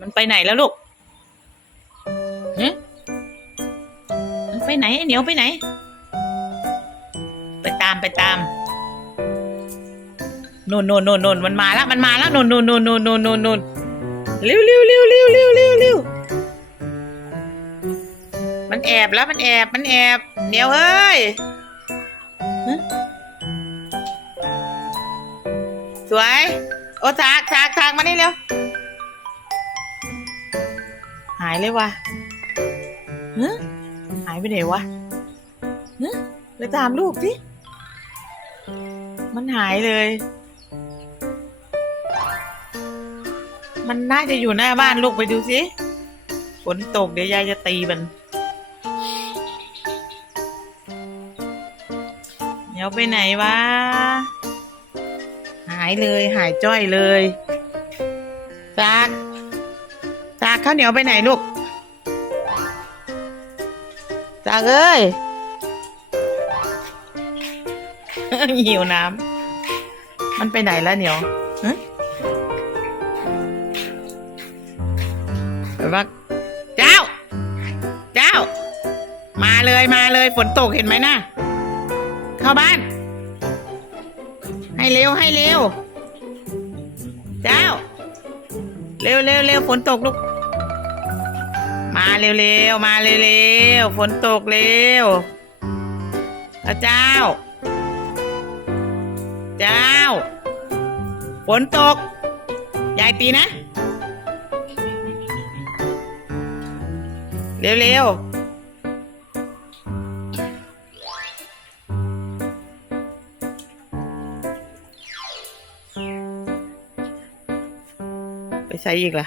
มันไปไหนแล้วลูกฮะมันไปไหนไอ้เหนียวไปไหน ไปตามไปตามนนนนนนนู่นมันมาแล้วมันมาแล้วนนนนนนนนนู่นนู่นนู่นเร็วเร็วเร็วเร็วเร็วเร็วเร็วมันแอบแล้วมันแอบมันแอบเหนียวเอ้ยสวย โอ้ทากทากทากมานี่เร็วายเลยว่ะฮะหายไปไหนวะฮะไปตามลูกสิมันหายเลย มันน่าจะอยู่หน้าบ้านลูกไปดูสิฝนตกเดี๋ยวยายจะตีมันเดี๋ยวไปไหนวะ หายเลยหายจ้อยเลยจากจาก ข้าวเหนียวไปไหนลูกจากเอ้ย หิวน้ำมันไปไหนแล้วเหนียวแบบว่าเจ้า เจ้า มาเลยมาเลยฝนตกเห็นไหมน่ะเข้าบ้าน ให้เร็วให้เร็ว เจ้า เร็วเร็วเร็วฝนตกลูก มาเร็วเร็วมาเร็วเร็วฝนตกเร็วเอาเจ้า เจ้า ฝนตก ยายตีนะ เร็วเร็วไปใส่อีกล่ะ